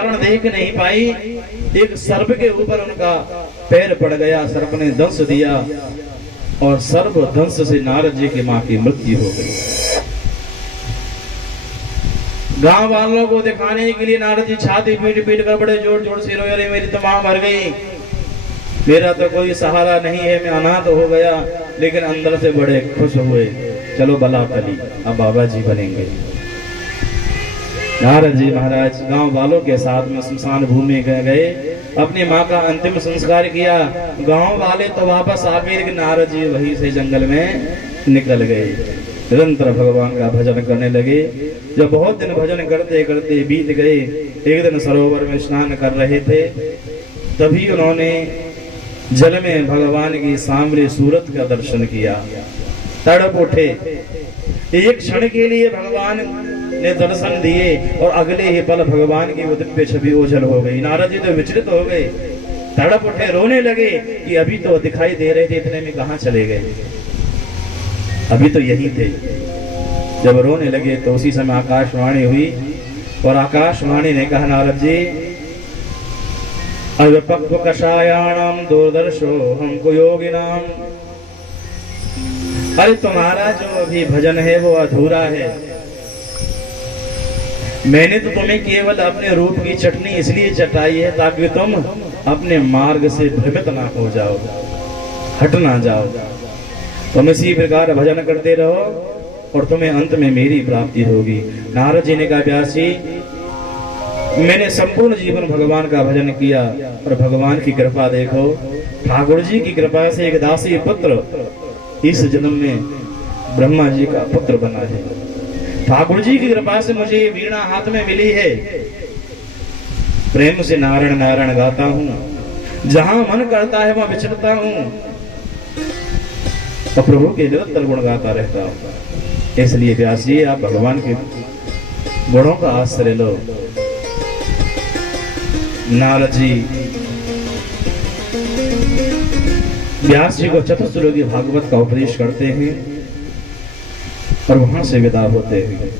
कारण देख नहीं पाई, एक सर्प के ऊपर उनका पैर पड़ गया, सर्प ने दंश दिया और सर्प दंश से नारद जी की मां की मृत्यु हो गई। गांव वालों को दिखाने के लिए नारद जी छाती पीट पीट कर बड़े जोर जोर से रोए, मेरी तो मां मर गई, मेरा तो कोई सहारा नहीं है, मैं अनाथ हो गया। लेकिन अंदर से बड़े खुश हुए, चलो बला टली, अब बाबा जी बनेंगे। नारद जी महाराज गांव वालों के साथ में शमशान भूमि गए, अपनी मां का अंतिम संस्कार किया। गांव वाले तो वापस आ गए, लेकिन नारद जी वहीं से जंगल में निकल गए, निरंतर भगवान का भजन करने लगे। जब बहुत दिन भजन करते करते बीत गए, एक दिन सरोवर में स्नान कर रहे थे, तभी उन्होंने जल में भगवान की सांवरी सूरत का दर्शन किया। तड़प उठे, एक क्षण के लिए भगवान ने दर्शन दिए और अगले ही पल भगवान की दिव्य छवि ओझल हो गई। नारद जी तो विचलित हो गए, तड़प उठे, रोने लगे कि अभी तो दिखाई दे रहे थे, इतने में कहां चले गए, अभी तो यही थे। जब रोने लगे तो उसी समय आकाशवाणी हुई और आकाशवाणी ने कहा, नारद जी अल्पक्व कषायाणाम दूरदर्शो हमको योगिनाम, अरे तुम्हारा जो अभी भजन है वो अधूरा है। मैंने तो तुम्हें केवल अपने रूप की चटनी इसलिए चटाई है ताकि तुम अपने मार्ग से भ्रमित ना हो जाओ, हट ना जाओ। तुम इसी प्रकार भजन करते रहो और तुम्हें अंत में मेरी प्राप्ति होगी। नारद जी ने कहा, व्यास जी मैंने संपूर्ण जीवन भगवान का भजन किया और भगवान की कृपा देखो, ठाकुर जी की कृपा से एक दासी पुत्र इस जन्म में ब्रह्मा जी का पुत्र बना है। ठाकुर जी की कृपा से मुझे वीणा हाथ में मिली है, प्रेम से नारायण नारायण गाता हूँ, जहां मन करता है वहां विचरता हूँ और प्रभु के निरंतर गुण गाता रहता हूँ। इसलिए व्यास जी आप भगवान के गुणों का आश्रय लो। नारद जी व्यास जी को चतुश्लोकी भागवत का उपदेश करते हैं और वहां से विदा होते हैं।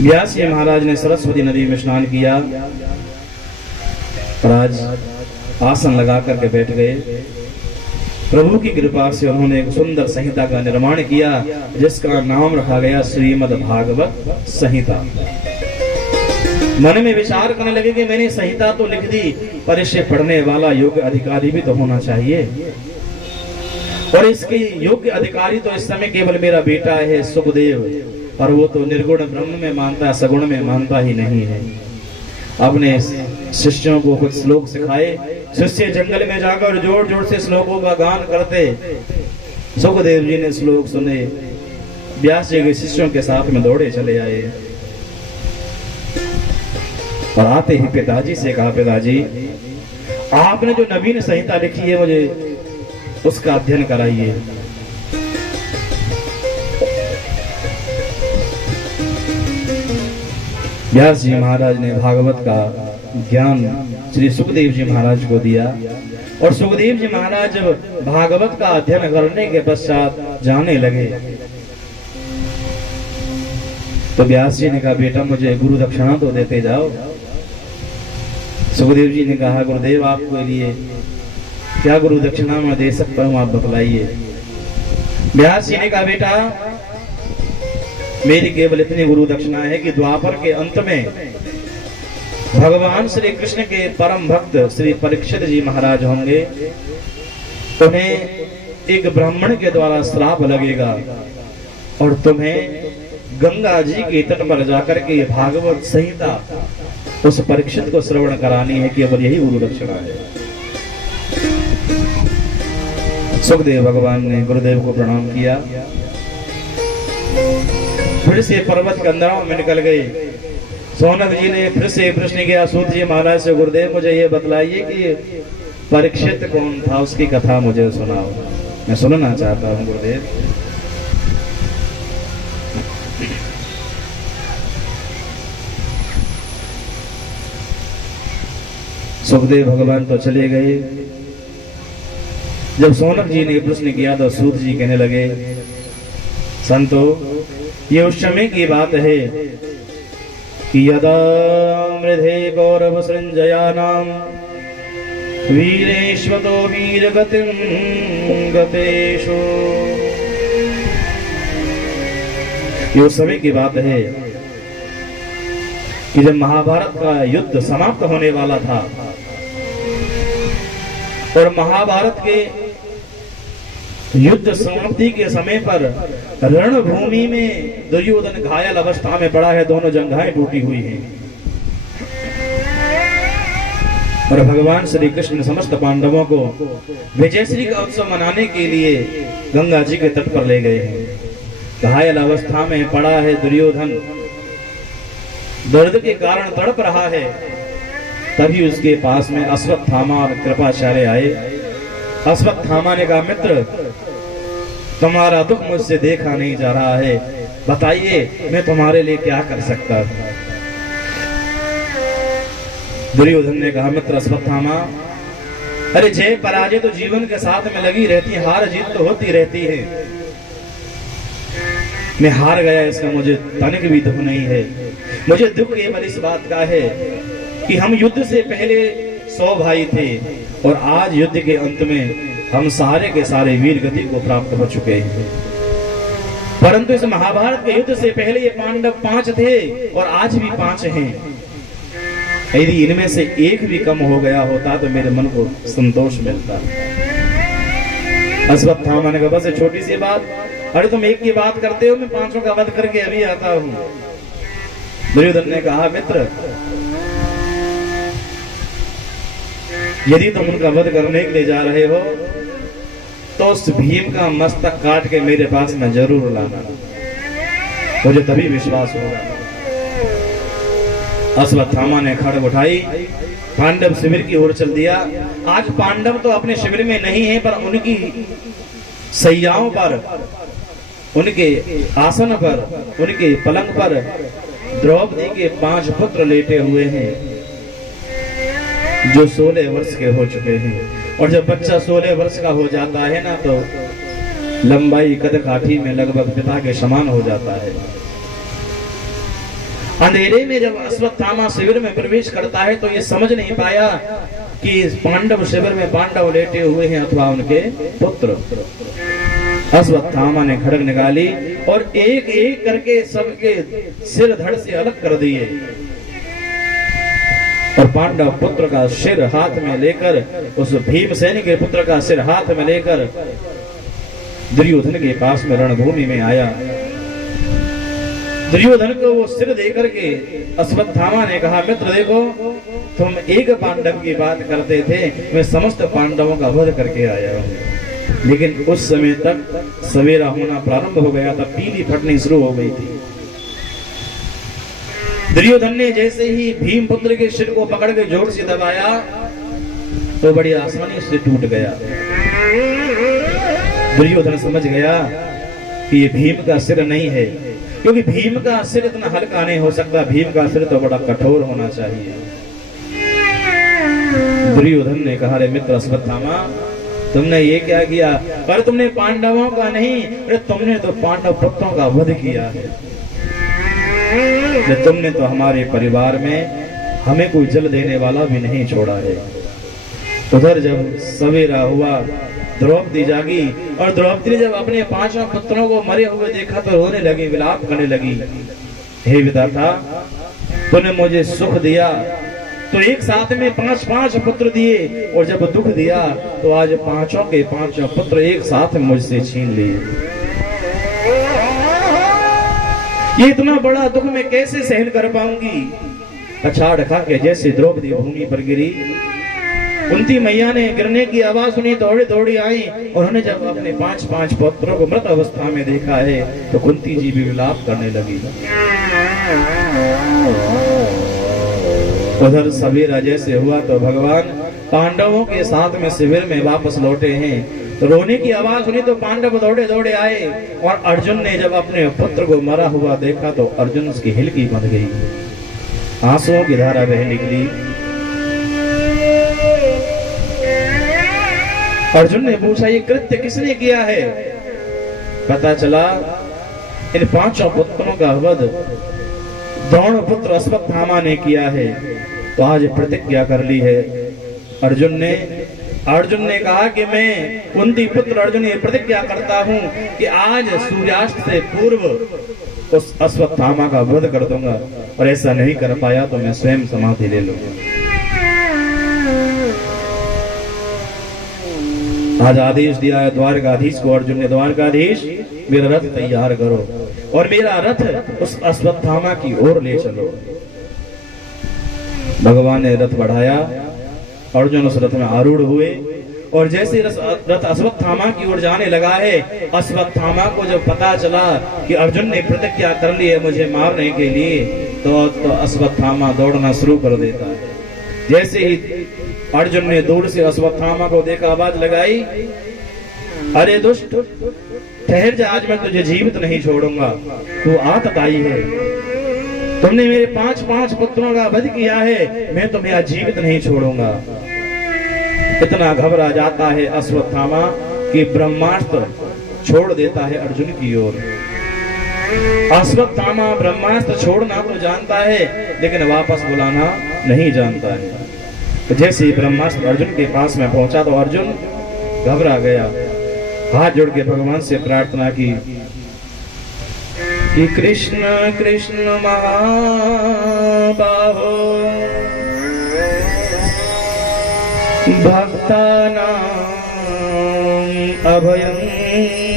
व्यास जी महाराज ने सरस्वती नदी में स्नान किया और आज आसन लगा करके बैठ गए। प्रभु की कृपा से उन्होंने एक सुंदर संहिता का निर्माण किया जिसका नाम रखा गया श्रीमद् भागवत संहिता। मन में विचार करने लगे कि मैंने संहिता तो लिख दी, पर इसे पढ़ने वाला योग्य अधिकारी भी तो होना चाहिए, और इसके योग्य अधिकारी तो इस समय केवल मेरा बेटा है सुखदेव, और वो तो निर्गुण ब्रह्म में मानता है, सगुण में मानता ही नहीं है। अपने शिष्यों को कुछ श्लोक सिखाए, शिष्य जंगल में जाकर जोर जोर से श्लोकों का गान करते। सुखदेव जी ने श्लोक सुने, व्यास जी के शिष्यों के साथ में दौड़े चले आए और आते ही पिताजी से कहा, पिताजी आपने जो नवीन संहिता लिखी है मुझे उसका अध्ययन कराइए। व्यास जी महाराज ने भागवत का ज्ञान श्री सुखदेव जी महाराज को दिया और सुखदेव जी महाराज जब भागवत का अध्ययन करने के पश्चात जाने लगे तो व्यास जी ने कहा, बेटा मुझे गुरु दक्षिणा तो देते जाओ। सुखदेव जी ने कहा, गुरुदेव आपके लिए क्या गुरु दक्षिणा में दे सकता हूं, आप बतलाइए। व्यास जी ने कहा, बेटा मेरी केवल इतनी गुरु दक्षिणा है कि द्वापर के अंत में भगवान श्री कृष्ण के परम भक्त श्री परीक्षित जी महाराज होंगे, उन्हें एक ब्राह्मण के द्वारा श्राप लगेगा और तुम्हें गंगा जी के तट पर जाकर के भागवत संहिता उस परीक्षित को श्रवण करानी है, केवल यही गुरु दक्षिणा है। सुखदेव भगवान ने गुरुदेव को प्रणाम किया, फिर से पर्वत कंदराओं में निकल गए। सोनक जी ने फिर से प्रश्न किया सूत जी महाराज से, गुरुदेव मुझे ये बतलाइए कि परीक्षित कौन था, उसकी कथा मुझे सुनाओ, मैं सुनना चाहता हूँ गुरुदेव। सुखदेव भगवान तो चले गए। जब सोनक जी ने प्रश्न किया तो सूत जी कहने लगे, संतो ये उस समय की बात है कि यदा मृधे कौरव सृंजयानाम वीरेश्वतो वीरगतिं गतेषु। ये उस समय की बात है कि जब महाभारत का युद्ध समाप्त होने वाला था और महाभारत के युद्ध समाप्ति के समय पर रणभूमि में दुर्योधन घायल अवस्था में पड़ा है, दोनों जंघाएं टूटी हुई हैं और भगवान श्री कृष्ण समस्त पांडवों को विजयश्री का उत्सव मनाने के लिए गंगा जी के तट पर ले गए हैं। घायल अवस्था में पड़ा है दुर्योधन, दर्द के कारण तड़प रहा है। तभी उसके पास में अश्वत्थामा और कृपाचार्य आए। अश्वत्थामा ने कहा, मित्र तुम्हारा दुख मुझसे देखा नहीं जा रहा है, बताइए मैं तुम्हारे लिए क्या कर सकता हूं। दुर्योधन ने कहा, मित्र अश्वत्थामा, अरे जय पराजय तो जीवन के साथ में लगी रहती है, हार जीत तो होती रहती है। मैं हार गया इसका मुझे तनिक भी दुख नहीं है। मुझे दुख केवल इस बात का है कि हम युद्ध से पहले 100 भाई थे और आज युद्ध के अंत में हम सारे के सारे वीर गति को प्राप्त हो चुके हैं। परंतु इस महाभारत के युद्ध से पहले ये पांडव 5 थे और आज भी 5 हैं। यदि इनमें से एक भी कम हो गया होता तो मेरे मन को संतोष मिलता। अश्वत्थामा ने कहा, बस छोटी सी बात, अरे तुम एक की बात करते हो, मैं 5 का वध करके अभी आता हूं। दुर्योधन ने कहा, मित्र यदि तुम उनका वध करने के लिए जा रहे हो तो उस भीम का मस्तक काट के मेरे पास में जरूर लाना, मुझे तभी विश्वास होगा। अश्वत्थामा ने खड्ग उठाई, पांडव शिविर की ओर चल दिया। आज पांडव तो अपने शिविर में नहीं है, पर उनकी सैयाओं पर, उनके आसन पर, उनके पलंग पर द्रौपदी के 5 पुत्र लेटे हुए हैं जो 16 वर्ष के हो चुके हैं। और जब बच्चा 16 वर्ष का हो जाता है ना, तो लंबाई कद काठी में लगभग पिता के समान हो जाता है। अंधेरे में जब अश्वत्थामा शिविर में प्रवेश करता है तो ये समझ नहीं पाया कि पांडव शिविर में पांडव लेटे हुए हैं अथवा उनके पुत्र। अश्वत्थामा ने खड्ग निकाली और एक एक करके सबके सिर धड़ से अलग कर दिए और पांडव पुत्र का सिर हाथ में लेकर, उस भीमसेन के पुत्र का सिर हाथ में लेकर दुर्योधन के पास में रणभूमि में आया। दुर्योधन को वो सिर देकर के अश्वत्थामा ने कहा, मित्र देखो, तुम एक पांडव की बात करते थे, मैं समस्त पांडवों का वध करके आया हूं। लेकिन उस समय तक सवेरा होना प्रारंभ हो गया था, पीली फटनी शुरू हो गई थी। दुर्योधन ने जैसे ही भीम पुत्र के सिर को पकड़ के जोर से दबाया तो बड़ी आसानी से टूट गया। दुर्योधन समझ गया कि ये भीम का सिर नहीं है, क्योंकि भीम का सिर इतना हल्का नहीं हो सकता, भीम का सिर तो बड़ा कठोर होना चाहिए। दुर्योधन ने कहा, रे मित्र अश्वत्थामा, तुमने ये क्या किया? पर तुमने पांडवों का नहीं, अरे तुमने तो पांडव पुत्रों का वध किया है। तुमने तो हमारे परिवार में हमें कोई जल देने वाला भी नहीं छोड़ा है। उधर जब सवेरा हुआ, द्रौपदी जागी और द्रौपदी ने जब अपने 5 पुत्रों को मरे हुए देखा तो रोने लगी, विलाप करने लगी। हे विधाता, तूने मुझे सुख दिया तो एक साथ में 5 पुत्र दिए, और जब दुख दिया तो आज 5 के 5 पुत्र एक साथ मुझसे छीन लिए। ये इतना बड़ा दुख मैं कैसे सहन कर पाऊंगी? अछाड़ खा के जैसे द्रौपदी भूमि पर गिरी, कुंती मैया ने गिरने की आवाज सुनी, दौड़ी दौड़ी आई और उन्होंने जब अपने 5 पुत्रों को मृत अवस्था में देखा है तो कुंती जी भी विलाप करने लगी। उधर सवेरा जैसे हुआ तो भगवान पांडवों के साथ में शिविर में वापस लौटे हैं। तो रोने की आवाज सुनी तो पांडव दौड़े दौड़े आए, और अर्जुन ने जब अपने पुत्र को मरा हुआ देखा तो अर्जुन उसकी हिलकी बन गई, आंसुओं की धारा बह निकली। अर्जुन ने पूछा, ये कृत्य किसने किया है? पता चला इन 5 पुत्रों का वध द्रोण पुत्र अश्वत्थामा ने किया है, तो आज प्रतिज्ञा कर ली है। अर्जुन ने कहा कि मैं कुंती पुत्र अर्जुन ये प्रतिज्ञा करता हूं कि आज सूर्यास्त से पूर्व उस अश्वत्थामा का वध कर दूंगा, और ऐसा नहीं कर पाया तो मैं स्वयं समाधि ले लूंगा। आज आदेश दिया है द्वारकाधीश को, अर्जुन ने, द्वारकाधीश मेरा रथ तैयार करो और मेरा रथ उस अश्वत्थामा की ओर ले चलो। भगवान ने रथ बढ़ाया, अर्जुन उस रथ में आरूढ़ हुए, और जैसे रथ अश्वत्थामा की ओर जाने लगा है, अश्वत्थामा को जब पता चला कि अर्जुन ने प्रतिज्ञा कर ली है मुझे मारने के लिए, तो अश्वत्थामा दौड़ना शुरू कर देता है। जैसे ही अर्जुन ने दूर से अश्वत्थामा को देखा, आवाज लगाई, अरे दुष्ट ठहर जा, आज मैं तुझे जीवित नहीं छोड़ूंगा, तू आतताई है, तुमने मेरे 5 पुत्रों का वध किया है, मैं तुम्हें आज जीवित नहीं छोड़ूंगा। इतना घबरा जाता है अश्वत्थामा कि ब्रह्मास्त्र छोड़ देता है अर्जुन की ओर। अश्वत्थामा ब्रह्मास्त्र छोड़ना तो जानता है, लेकिन वापस बुलाना नहीं जानता है। तो जैसे ही ब्रह्मास्त्र अर्जुन के पास में पहुंचा, तो अर्जुन घबरा गया, हाथ जोड़ के भगवान से प्रार्थना की कि कृष्ण कृष्ण महाबाहो भक्तानां अभयंकरः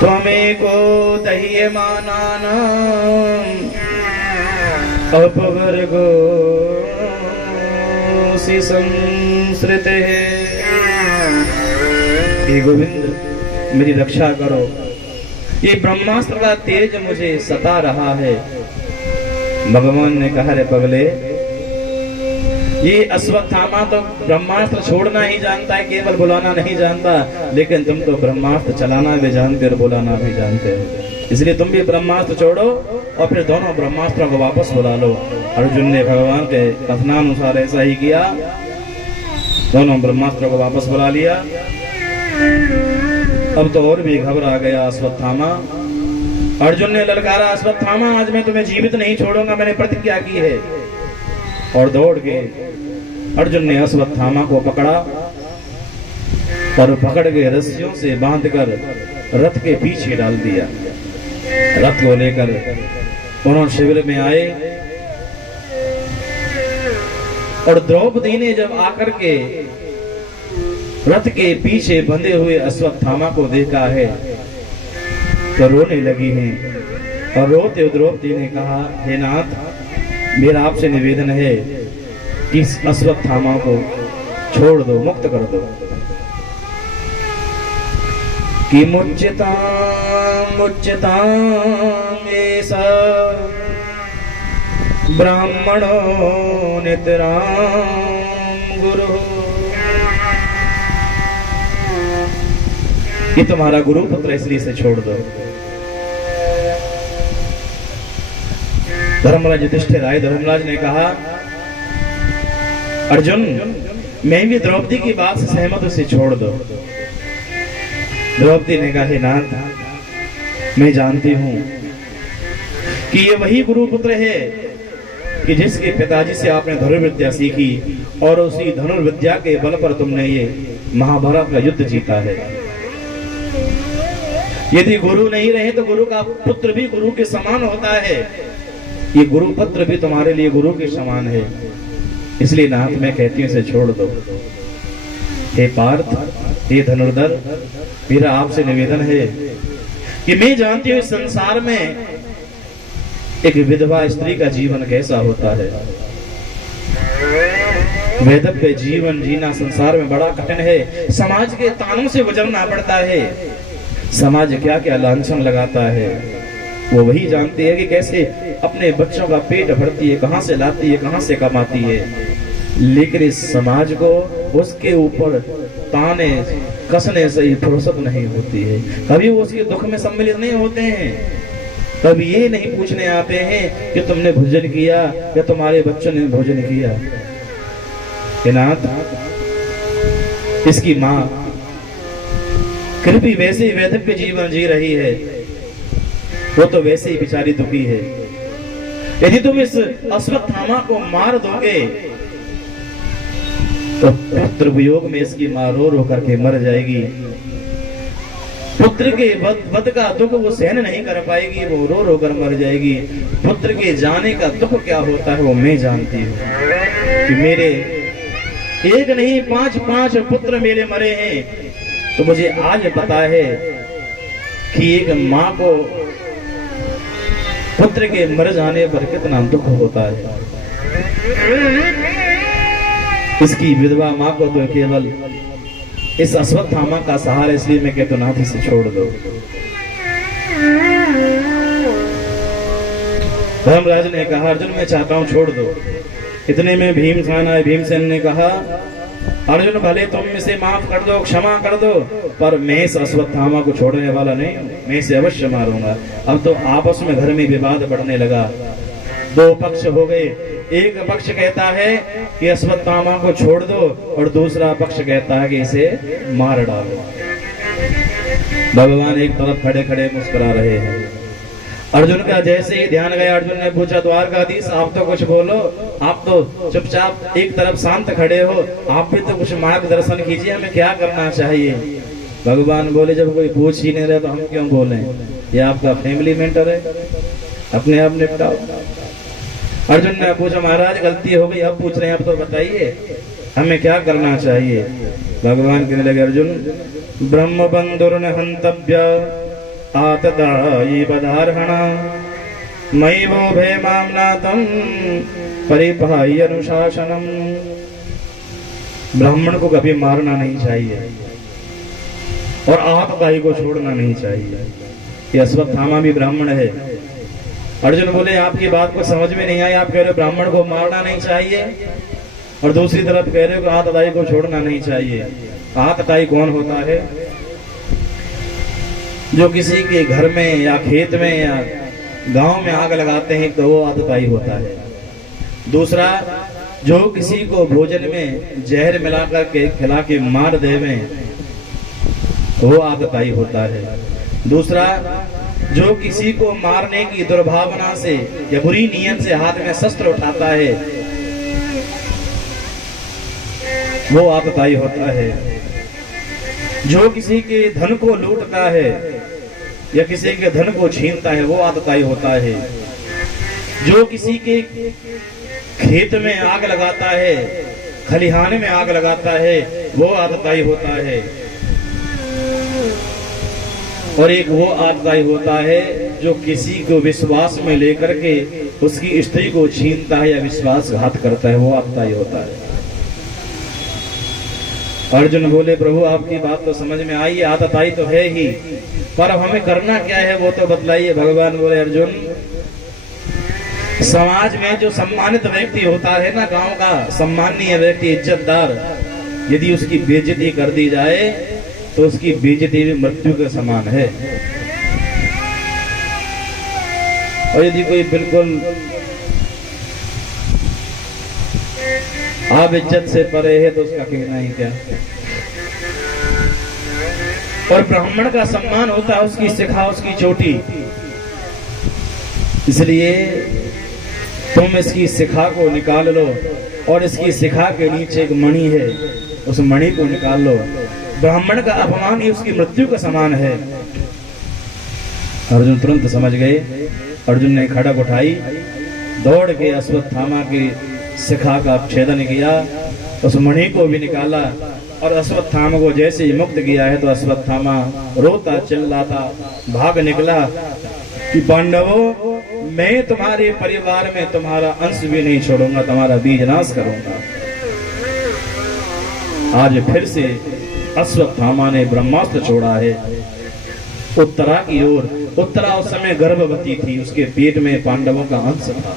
त्वमेको दह्यमानानां अपवर्गोऽसि संसृतेः। हे गोविंद, मेरी रक्षा करो, ये ब्रह्मास्त्र का तेज मुझे सता रहा है। भगवान ने कहा, रे पगले, ये अश्वत्थामा तो ब्रह्मास्त्र छोड़ना ही जानता है, केवल बुलाना नहीं जानता, लेकिन तुम तो ब्रह्मास्त्र चलाना भी जानते और बुलाना भी जानते हो, इसलिए तुम भी ब्रह्मास्त्र छोड़ो और फिर दोनों ब्रह्मास्त्रों को वापस बुला लो। अर्जुन ने भगवान के कथनानुसार ऐसा ही किया, दोनों ब्रह्मास्त्रों को वापस बुला लिया। अब तो और भी घबरा गया अश्वत्थामा। अर्जुन ने ललकारा, अश्वत्थामा आज मैं तुम्हें जीवित नहीं छोड़ूंगा, मैंने प्रतिज्ञा की है। और दौड़ के अर्जुन ने अश्वत्थामा को पकड़ा और पकड़ के रस्सियों से बांधकर रथ के पीछे डाल दिया। रथ को लेकर उन्होंने शिविर में आए, और द्रौपदी ने जब आकर के रथ के पीछे बंधे हुए अश्वत्थामा को देखा है तो रोने लगी हैं। और रोते द्रौपदी ने कहा, हे नाथ, मेरा आपसे निवेदन है कि इस अश्वत्थामा को छोड़ दो, मुक्त कर दो। कि मुच्यताम् एषा ब्राह्मणो नितराम् गुरु। ये तुम्हारा गुरु पुत्र, इसलिए से छोड़ दो। धर्मराज युधिष्ठिर आए, धर्मराज ने कहा, अर्जुन, मैं भी द्रौपदी की बात से सहमत हूं, उसे छोड़ दो। द्रौपदी ने कहा, हे नाथ, मैं जानती हूं कि ये वही गुरु पुत्र है कि जिसके पिताजी से आपने धनुर्विद्या सीखी, और उसी धनुर्विद्या के बल पर तुमने ये महाभारत का युद्ध जीता है। यदि गुरु नहीं रहे तो गुरु का पुत्र भी गुरु के समान होता है, ये गुरु पुत्र भी तुम्हारे लिए गुरु के समान है, इसलिए नाथ मैं कहती हूं इसे छोड़ दो। हे पार्थ, हे धनुर्धर, मेरा आपसे निवेदन है कि मैं जानती हूं इस संसार में एक विधवा स्त्री का जीवन कैसा होता है। वैधव्य जीवन जीना संसार में बड़ा कठिन है, समाज के तानों से गुजरना पड़ता है। समाज क्या क्या लांछन लगाता है वो वही जानती है कि कैसे अपने बच्चों का पेट भरती है, कहां से लाती है, कहां से कमाती है। लेकिन इस समाज को उसके ऊपर ताने कसने से ही फुर्सत नहीं होती है। कभी वो उसके दुख में सम्मिलित नहीं होते हैं, कभी ये नहीं पूछने आते हैं कि तुमने भोजन किया या तुम्हारे बच्चों ने भोजन किया। नाथ, इसकी माँ कृपी वैसे वैधव्य जीवन जी रही है, वो तो वैसे ही बेचारी दुखी है। यदि तुम इस अश्वत्थामा को मार दोगे तो पुत्र वियोग में इसकी मां रो रो करके मर जाएगी। पुत्र के वध का दुख वो सहन नहीं कर पाएगी, वो रो रो कर मर जाएगी। पुत्र के जाने का दुख क्या होता है वो मैं जानती हूँ कि मेरे एक नहीं 5 पुत्र मेरे मरे हैं। तो मुझे आज पता है कि एक माँ को पुत्र के मर जाने पर कितना दुख होता है। इसकी विधवा माँ को तो केवल इस अश्वत्थामा का सहारा, इसलिए मैं कहता नाथ से छोड़ दो। धर्मराज ने कहा अर्जुन मैं चाहता हूं छोड़ दो। इतने में भीमसेन आए। भीमसेन ने कहा अर्जुन भले तुम इसे माफ कर दो, क्षमा कर दो, पर मैं इस अश्वत्थामा को छोड़ने वाला नहीं हूं, मैं इसे अवश्य मारूंगा। अब तो आपस में घर में विवाद बढ़ने लगा। दो पक्ष हो गए। एक पक्ष कहता है कि अश्वत्थामा को छोड़ दो और दूसरा पक्ष कहता है कि इसे मार डालो। भगवान एक तरफ खड़े खड़े मुस्कुरा रहे हैं। अर्जुन का जैसे ही ध्यान गया, अर्जुन ने पूछा द्वारकाधीश आप तो कुछ बोलो, आप तो चुपचाप एक तरफ शांत खड़े हो, आप भी तो कुछ मार्गदर्शन कीजिए, हमें क्या करना चाहिए। भगवान बोले जब कोई पूछ ही नहीं रहा तो हम क्यों बोले, ये आपका फैमिली मैटर है, अपने आप निपटाओ। अर्जुन ने पूछा महाराज गलती हो गई, अब पूछ रहे हैं, अब तो बताइए हमें क्या करना चाहिए। भगवान कहने लगे अर्जुन ब्रह्म बंधुर्न हंतव्य आततायि बधार्हणा मयि वो भेमामनातम परिपाह्य अनुशासनम। ब्राह्मण को कभी मारना नहीं चाहिए और आततायी को छोड़ना नहीं चाहिए। ये अश्वत्थामा भी ब्राह्मण है। अर्जुन बोले आपकी बात को समझ में नहीं आई, आप कह रहे हो ब्राह्मण को मारना नहीं चाहिए और दूसरी तरफ कह रहे हो कि आतताई को छोड़ना नहीं चाहिए। आतताई कौन होता है? जो किसी के घर में या खेत में या गांव में आग लगाते हैं तो वो आतताई होता है। दूसरा जो किसी को भोजन में जहर मिलाकर के खिला के मार देवे वो आतताई होता है। दूसरा जो किसी को मारने की दुर्भावना से या बुरी नीयत से हाथ में शस्त्र उठाता है वो आतताई होता है। जो किसी के धन को लूटता है या किसी के धन को छीनता है वो आतताई होता है। जो किसी के खेत में आग लगाता है, खलिहान में आग लगाता है वो आतताई होता है। और एक वो आतताई होता है जो किसी को विश्वास में लेकर के उसकी स्त्री को छीनता है या विश्वासघात करता है, वो आतताई होता है। अर्जुन बोले प्रभु आपकी बात तो समझ में आई, आतताई तो है ही, पर अब हमें करना क्या है वो तो बतलाइए। भगवान बोले अर्जुन समाज में जो सम्मानित व्यक्ति होता है ना, गांव का सम्मानीय व्यक्ति, इज्जतदार, यदि उसकी बेइज्जती कर दी जाए तो उसकी बेइज्जती भी मृत्यु के समान है। और यदि कोई बिल्कुल आप इज्जत से परे है तो उसका कहना ही क्या। और ब्राह्मण का सम्मान होता है उसकी शिखा, उसकी चोटी। इसलिए तुम इसकी शिखा को निकाल लो और इसकी शिखा के नीचे एक मणि है, उस मणि को निकाल लो। ब्राह्मण का अपमान ही उसकी मृत्यु का समान है। अर्जुन तुरंत समझ गए। अर्जुन ने खड़ग उठाई, दौड़ के अश्वत्थामा की शिखा का छेदन किया, उस मणि को भी निकाला और अश्वत्थामा को जैसे ही मुक्त किया है तो अश्वत्थामा रोता चिल्लाता भाग निकला कि पांडवों मैं तुम्हारे परिवार में तुम्हारा अंश भी नहीं छोड़ूंगा, तुम्हारा बीज नाश करूंगा। आज फिर से अश्वत्थामा ने ब्रह्मास्त्र छोड़ा है उत्तरा की ओर। उत्तरा उस समय गर्भवती थी, उसके पेट में पांडवों का अंश था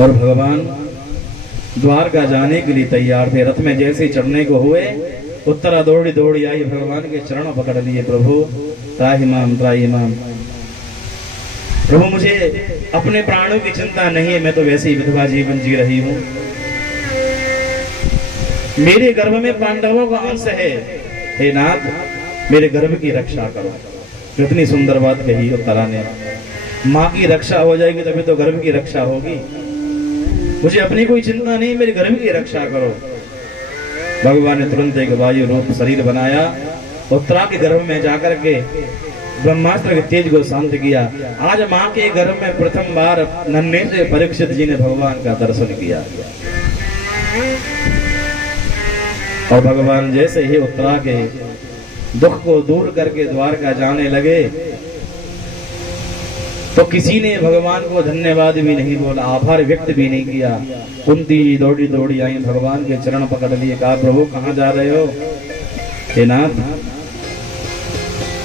और भगवान द्वारका जाने के लिए तैयार थे। रथ में जैसे चढ़ने को हुए उत्तरा दौड़ी दौड़ी आई, भगवान के चरण पकड़ लिए। प्रभु त्राहिमाम त्राहिमाम, प्रभु मुझे अपने प्राणों की चिंता नहीं है, मैं तो वैसे ही विधवा जीवन जी रही हूँ। मेरे गर्भ में पांडवों का अंश है, हे नाथ मेरे गर्भ की रक्षा करो। कितनी सुंदर बात कही उत्तरा ने। माँ की रक्षा हो जाएगी तभी तो गर्भ की रक्षा होगी। मुझे अपनी कोई चिंता नहीं, मेरे गर्भ की रक्षा करो। भगवान ने तुरंत एक वायु रूप शरीर बनाया, उत्तरा के गर्भ में जाकर के ब्रह्मास्त्र के तेज को शांत किया। आज माँ के गर्भ में प्रथम बार नन्हे से परीक्षित जी ने भगवान का दर्शन किया। और भगवान जैसे ही उत्तरा के दुख को दूर करके द्वारका जाने लगे तो किसी ने भगवान को धन्यवाद भी नहीं बोला, आभार व्यक्त भी नहीं किया। कुंती दौड़ी दौड़ी आई, भगवान के चरण पकड़ लिए, कहा प्रभु कहाँ जा रहे हो? हे नाथ,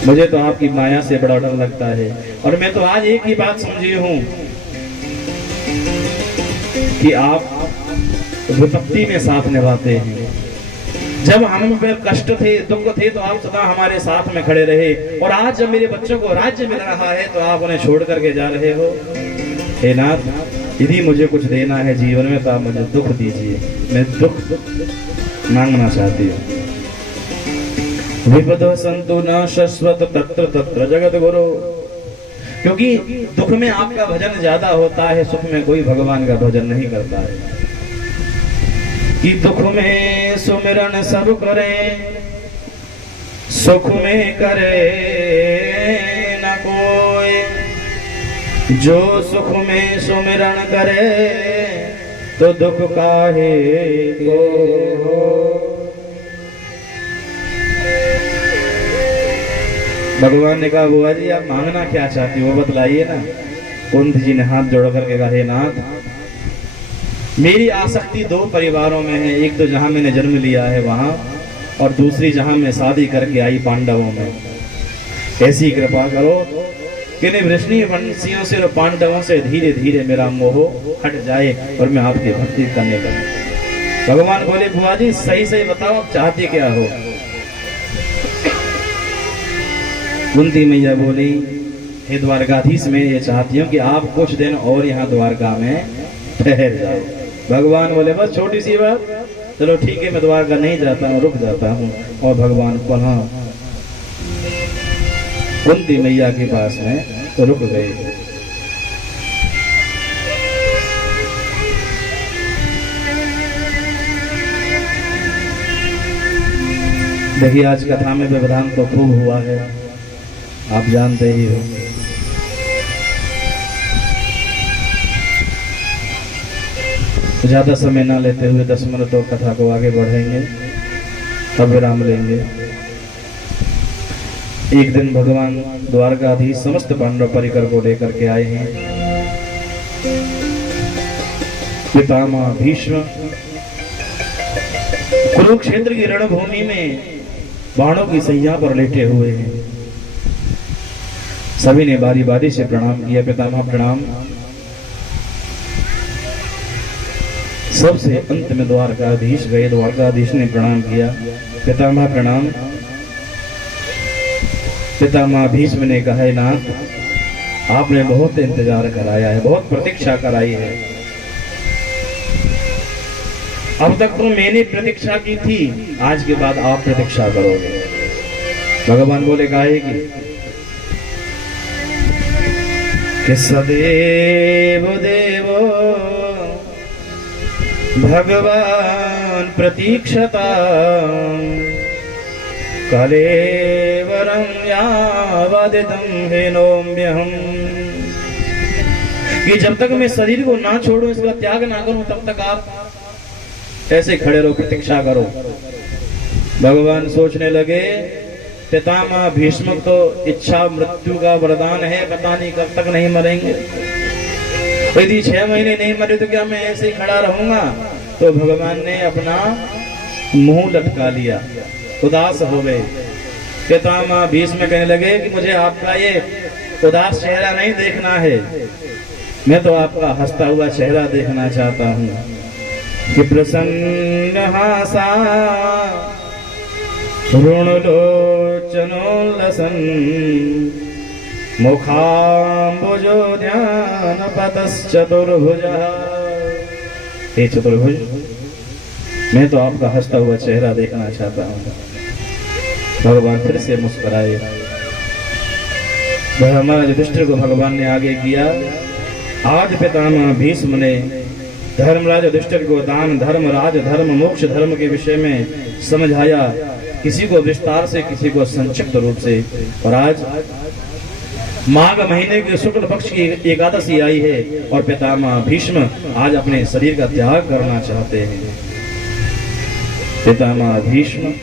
मुझे तो आपकी माया से बड़ा डर लगता है और मैं तो आज एक ही बात समझी हूं कि आप विपत्ति में साथ निभाते हैं। जब हम पे कष्ट थे, दुख थे, तो आप सदा हमारे साथ में खड़े रहे, और आज जब मेरे बच्चों को राज्य मिल रहा है तो आप उन्हें छोड़ करके जा रहे हो। हे नाथ, यदि मुझे कुछ देना है जीवन में तो आप मुझे दुख दीजिए, मैं दुख मांगना चाहती हूँ। विपद संतु न शाश्वत तत्र तत्र जगत गुरु, क्योंकि दुख में आपका भजन ज्यादा होता है, सुख में कोई भगवान का भजन नहीं करता है। कि दुख में सुमिरन सब करे, सुख में करे न कोई। जो सुख में सुमिरन करे तो दुख काहे को हो। भगवान ने कहा बुआ जी आप मांगना क्या चाहती हो बतलाइए ना। कुंती जी ने हाथ जोड़ करके कहा हे नाथ, मेरी आसक्ति दो परिवारों में है, एक तो जहां मैंने जन्म लिया है वहां, और दूसरी जहां मैं शादी करके आई पांडवों में। ऐसी कृपा करो कि वृष्णि वंशियों से और पांडवों से धीरे धीरे मेरा मोह हट जाए और मैं आपकी भक्ति करने लगूं। भगवान बोले बुआ जी सही सही बताओ आप चाहती क्या हो? कुंती मैया बोली हे द्वारकाधीश, मैं ये चाहती हूँ कि आप कुछ दिन और यहाँ द्वारका में ठहर जाओ। भगवान बोले बस छोटी सी बात, चलो ठीक है मैं द्वारका नहीं जाता हूँ, रुक जाता हूँ। और भगवान पुनः कुंती मैया के पास में तो रुक गए। देखिए आज कथा में व्यवधान तो खूब हुआ है, आप जानते ही हो। ज्यादा समय ना लेते हुए 10 मिनटों कथा को आगे बढ़ेंगे, अब विराम लेंगे। एक दिन भगवान द्वारकाधीश समस्त पांडव परिकर को लेकर के आए हैं। पितामह भीष्म कुरुक्षेत्र की रणभूमि में बाणों की सैया पर लेटे हुए हैं। सभी ने बारी बारी से प्रणाम किया। पितामह प्रणाम। सबसे अंत में द्वारकाधीश गए, द्वारकाधीश ने प्रणाम किया। पितामह प्रणाम। पितामह भीष्म ने कहा नाथ आपने बहुत इंतजार कराया है, बहुत प्रतीक्षा कराई है। अब तक तो मैंने प्रतीक्षा की थी, आज के बाद आप प्रतीक्षा करोगे। भगवान बोले काहे कि सदैव देवो भगवान प्रतीक्षता कलेवरं यावदिदं हेनोम्यहम्, कि जब तक मैं शरीर को ना छोड़ूं, इसका त्याग ना करूं, तब तक आप ऐसे खड़े रहो, प्रतीक्षा करो। भगवान सोचने लगे पितामह भीष्म तो इच्छा मृत्यु का वरदान है, पता नहीं कब तक नहीं मरेंगे। यदि 6 महीने नहीं मरे तो क्या मैं ऐसे ही खड़ा रहूंगा? तो भगवान ने अपना मुंह लटका लिया, उदास हो गए। पितामह भीष्म कहने लगे कि मुझे आपका ये उदास चेहरा नहीं देखना है, मैं तो आपका हंसता हुआ चेहरा देखना चाहता हूँ। कि प्रसन्न हासा ऋणलोचनोल्लसन मुखाम्बुजो ध्यानपतश्चतुर्भुजः। हे चतुर्भुज, मैं तो आपका हंसता हुआ चेहरा देखना चाहता हूँ। भगवान फिर से मुस्कुराए। वह हमारा युधिष्ठिर को भगवान ने आगे किया। आज पितामह भीष्म ने धर्मराज युधिष्ठिर को दान धर्म, राज धर्म, मोक्ष धर्म के विषय में समझाया, किसी को विस्तार से, किसी को संक्षिप्त रूप से। और आज माघ महीने के शुक्ल पक्ष की एकादशी आई है और पितामह भीष्म आज अपने शरीर का त्याग करना चाहते हैं। पितामह भीष्म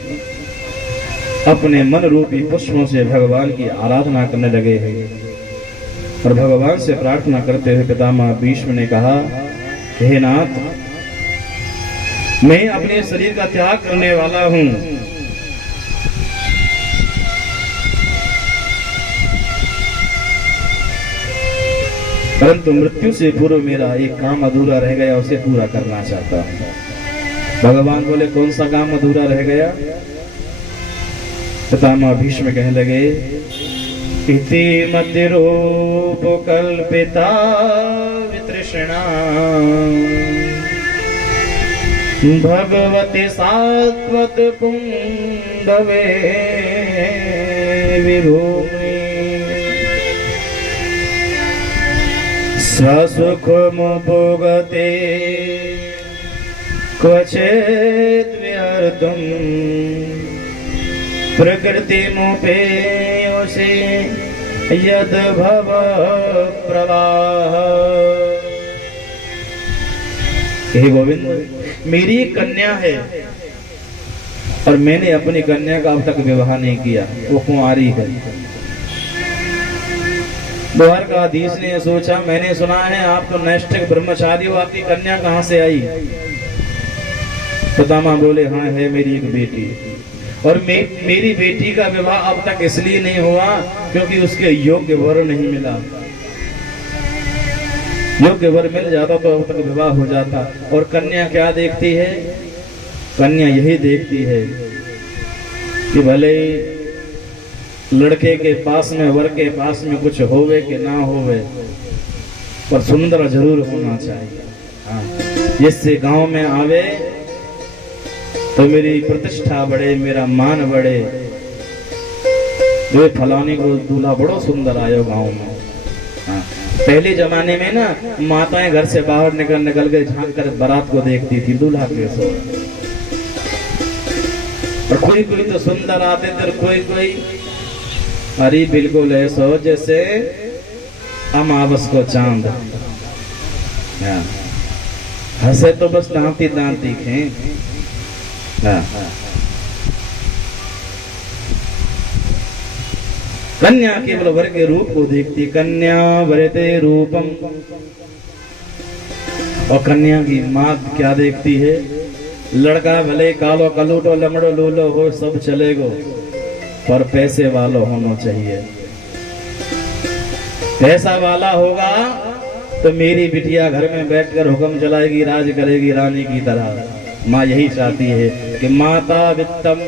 अपने मन रूपी पुष्पों से भगवान की आराधना करने लगे हैं और भगवान से प्रार्थना करते हुए पितामह भीष्म ने कहा, हे नाथ, मैं अपने शरीर का त्याग करने वाला हूं, परंतु मृत्यु से पूर्व मेरा एक काम अधूरा रह गया, उसे पूरा करना चाहता हूं। भगवान बोले, कौन सा काम अधूरा रह गया? पितामह भीष्म कहने लगे, इति मति रूप कल्पिता वितृष्णा भगवती सात्वत पुंडवे विभूमि स्वसुखमुपगते क्वचित् व्यर्थम् प्रकृतिमुपेयोषि यद् भव प्रवाह। हे गोविंद, मेरी एक कन्या है और मैंने अपनी कन्या का अब तक विवाह नहीं किया, वो कुंवारी है। द्वारकाधीश ने सोचा, मैंने सुना है आप तो नैष्ठिक ब्रह्मचारी हो, आपकी कन्या कहां से आई? पितामह बोले, हाँ है मेरी एक बेटी, और मेरी बेटी का विवाह अब तक इसलिए नहीं हुआ क्योंकि उसके योग्य वर नहीं मिला। योग्य वर मिल जाता तो अब तक विवाह हो जाता। और कन्या क्या देखती है? कन्या यही देखती है कि भले लड़के के पास में, वर के पास में कुछ होवे कि ना होवे, पर सुंदर जरूर होना चाहिए। हाँ, जिससे गांव में आवे तो मेरी प्रतिष्ठा बढ़े, मेरा मान बढ़े। जो फलानी को दूल्हा बड़ो सुंदर आयो गांव में। हाँ, पहले जमाने में ना माताएं घर से बाहर निकल के झांक कर बारात को देखती थी, दूल्हा कैसे। और कोई कोई तो सुंदर आते थे, कोई कोई अरे बिल्कुल ऐसा जैसे अमावस को चांद। हंसे तो बस दांत दिखे। कन्या केवल वर के रूप को देखती, कन्या वरते रूपम। और कन्या की माँ क्या देखती है? लड़का भले कालो कलूटो लमड़ो लूलो हो, सब चलेगो, पर पैसे वाला होना चाहिए। पैसा वाला होगा तो मेरी बिटिया घर में बैठकर हुक्म चलाएगी, राज करेगी रानी की तरह। माँ यही चाहती है कि माता वित्तम।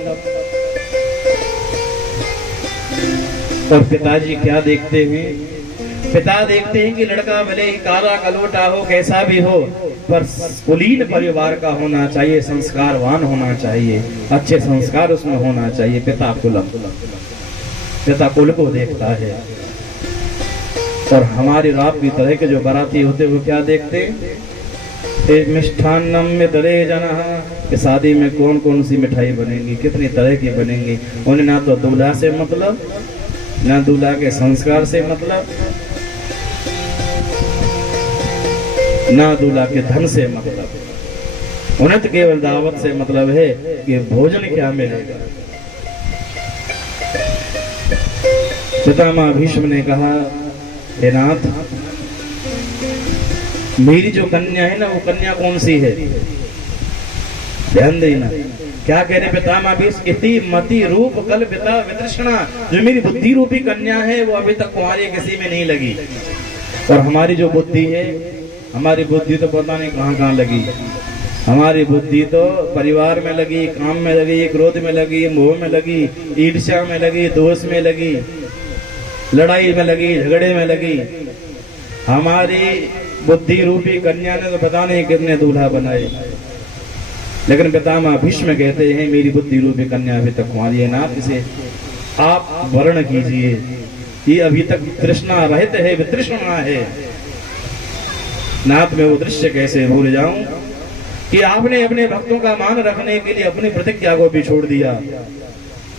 और पिताजी क्या देखते हैं? पिता देखते हैं कि लड़का भले ही काला कलोटा हो, कैसा भी हो, पर कुलीन परिवार का होना चाहिए, संस्कारवान होना चाहिए, अच्छे संस्कार उसमें होना चाहिए। पिता कुल को देखता है। और हमारी रात की तरह के जो बाराती होते वो क्या देखते? मिष्ठान्नम में तले जाना, कि शादी में कौन कौन सी मिठाई बनेगी, कितनी तरह की बनेंगी। उन्हें ना तो दूल्हा से मतलब, ना दूल्हा के संस्कार से मतलब, ना दूल्हा के धन से मतलब। उन्हें तो केवल दावत से मतलब है कि भोजन क्या मिलेगा। पितामह भीष्म ने कहा, हे नाथ, मेरी जो कन्या है ना, वो कन्या कौन सी है? ध्यान देना क्या कह रहे पितामह भीष्म, इति मति रूप कल्पिता वितृष्णा। जो मेरी बुद्धि रूपी कन्या है वो अभी तक कुंवारी किसी में नहीं लगी। और हमारी जो बुद्धि है, हमारी बुद्धि तो पता नहीं कहाँ कहाँ लगी। हमारी बुद्धि तो परिवार में लगी, काम में लगी, क्रोध में लगी, मोह में लगी, ईर्ष्या में लगी, दोष में लगी, लड़ाई में लगी, झगड़े में लगी। हमारी बुद्धि रूपी कन्या ने तो पता नहीं कितने दूल्हा बनाए। लेकिन पितामह भीष्म कहते हैं, मेरी बुद्धि रूपी कन्या अभी तक कुंवारी है। नाथ, इसे आप वर्ण कीजिए, ये अभी तक तृष्णा रहित है, वितृष्णा है। नाथ, मैं वो दृश्य कैसे भूल जाऊं कि आपने अपने भक्तों का मान रखने के लिए अपनी प्रतिज्ञा को भी छोड़ दिया।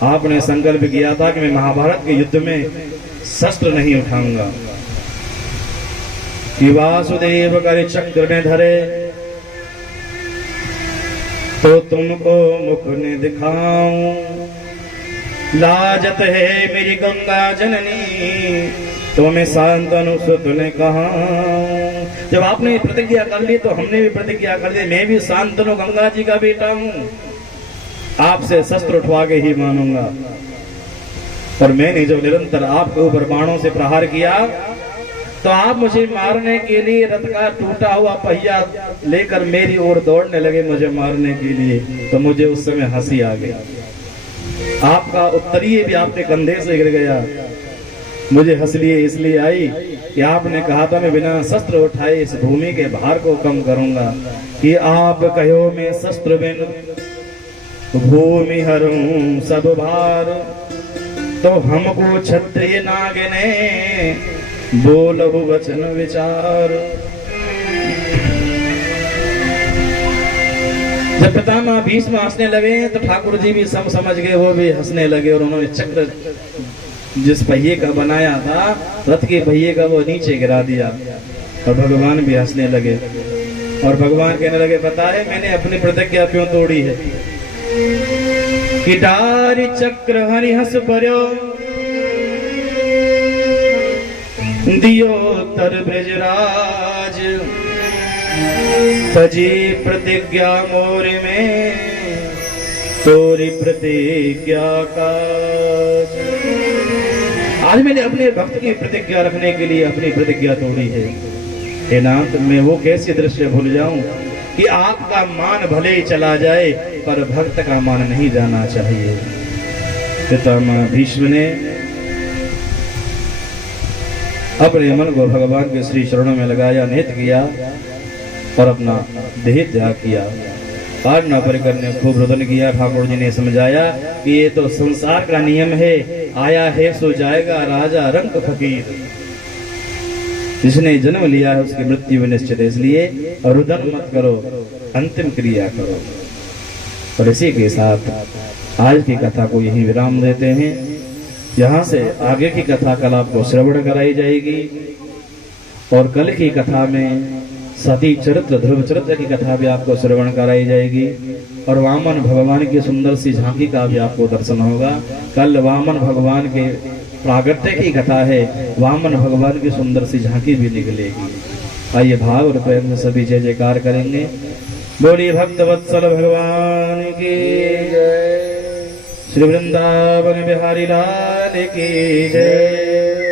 आपने संकल्प किया था कि मैं महाभारत के युद्ध में शस्त्र नहीं उठाऊंगा, कि वासुदेव कर चक्र में धरे तो तुमको मुख ने दिखाऊं। लाजत है मेरी गंगा जननी, तो मैं शांतनु सुत ने कहा। जब आपने प्रतिज्ञा कर ली तो हमने भी प्रतिज्ञा कर दी, मैं भी शांतनु गंगा जी का बेटा हूं, आपसे शस्त्र उठवा के ही मानूंगा। और मैंने जब निरंतर आपके ऊपर बाणों से प्रहार किया तो आप मुझे मारने के लिए रथ का टूटा हुआ पहिया लेकर मेरी ओर दौड़ने लगे मुझे मारने के लिए। तो मुझे उस समय हंसी आ गई। आपका उत्तरीय भी आपके कंधे से गिर गया। मुझे हंसी इसलिए आई कि आपने कहा था मैं बिना शस्त्र उठाए इस भूमि के भार को कम करूंगा, कि आप कहो मैं शस्त्र बिन भूमि हरूं सब भार। तो हमको क्षत्रिय नागिने बोलहु वचन विचार। जब पितामह भीष्म हंसने लगे तो ठाकुर जी भी सब समझ गए, वो भी हंसने लगे। और उन्होंने चक्र जिस पहिए का बनाया था रथ के पहिए का वो नीचे गिरा दिया। और भगवान भी हंसने लगे और भगवान कहने लगे, पता है मैंने अपनी प्रतिज्ञा क्यों तोड़ी है? कि डारी चक्र हरि हंस पर्यो दियो तर ब्रजराज। तजी प्रतिज्ञा मोर में तोरी प्रतिज्ञा काज। आज मैंने अपने भक्त की प्रतिज्ञा रखने के लिए अपनी प्रतिज्ञा तोड़ी है। हे नाथ, मैं वो कैसे दृश्य भूल जाऊं कि आपका मान भले ही चला जाए पर भक्त का मान नहीं जाना चाहिए। पितामह भीष्म ने अपने मन को भगवान के श्री चरणों में लगाया, निहित किया और अपना देह त्याग किया। आज्ञा परिकर ने खूब रुदन किया। ठाकुर जी ने समझाया कि ये तो संसार का नियम है, आया है सो जाएगा राजा रंग फकीर। जिसने जन्म लिया है उसकी मृत्यु निश्चित है, इसलिए रुदन मत करो, अंतिम क्रिया करो। और इसी के साथ आज की कथा को यही विराम देते हैं। यहाँ से आगे की कथा कल आपको श्रवण कराई जाएगी और कल की कथा में सती चरित्र ध्रुव चरित्र की कथा भी आपको श्रवण कराई जाएगी और वामन भगवान की सुंदर सी झांकी का भी आपको दर्शन होगा। कल वामन भगवान के प्रागट्य की कथा है, वामन भगवान की सुंदर सी झांकी भी निकलेगी। आइए भाव और प्रेम से सभी जय जयकार करेंगे। बोलिए भक्त वत्सल भगवान की जय, श्री वृंदावन बिहारी लाल की जय।